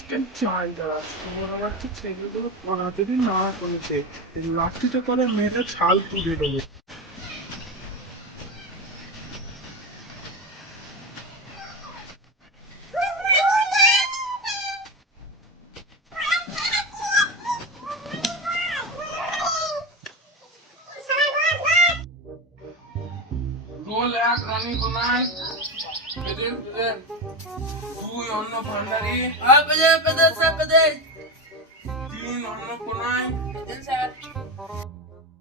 আজকে জায়গা তোমার আবার কি ছেলেগুলো পড়াতেই না করেছে এই লাঠিটা করে মেরে ছাল তুলে দেবে। রোল এক রানী কোনায় পেদেন পেদেন দুই অন্ন ভান্ডারি পেদেন স্যার পেদেন তিন অন্ন কোনায়। পেদেন স্যার।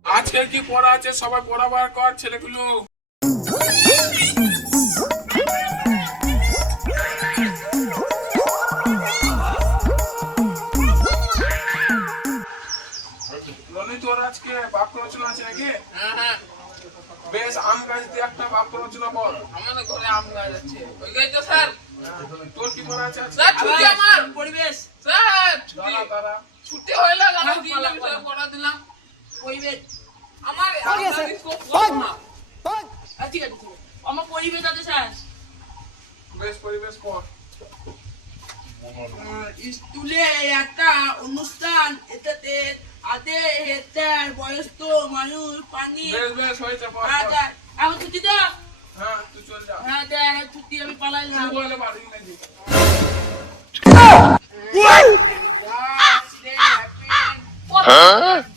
আজকে কি পড়া আছে সবাই পড়াবার কর ছেলেগুলো। রনি তোর আজকে বাক্য রচনা আছে নাকি? হ্যাঁ বেশ আম গাছ দিয়ে একটা বাক্য রচনা বল। আমাদের ঘরে আম গাছ আছে ওই গাছ তো স্যার। তোর কি পড়া আছে আজকে? স্যার ছুটি আমার পরিবেশ স্যার ছুটি দাঁড়া দাঁড়া ছুটি হইলো আমি দিন স্যার পড়া দিলাম পরিবেশ আমার ঠিক আছে ঠিক আছে আমার পরিবেশ আছে স্যার। বেশ পরিবেশ পড়। স্কুলে একটা অনুষ্ঠান এটাতে আদে হেতার বয়স্ক মানুষ পানি বেশ বেশ হয়েছে পড় পড়। আমি ছুটি দাও। হ্যাঁ তুই চল যা। হ্যাঁ দেখ ছুটি আমি পালাইলাম। তুই বলে পারবি নাকি? What?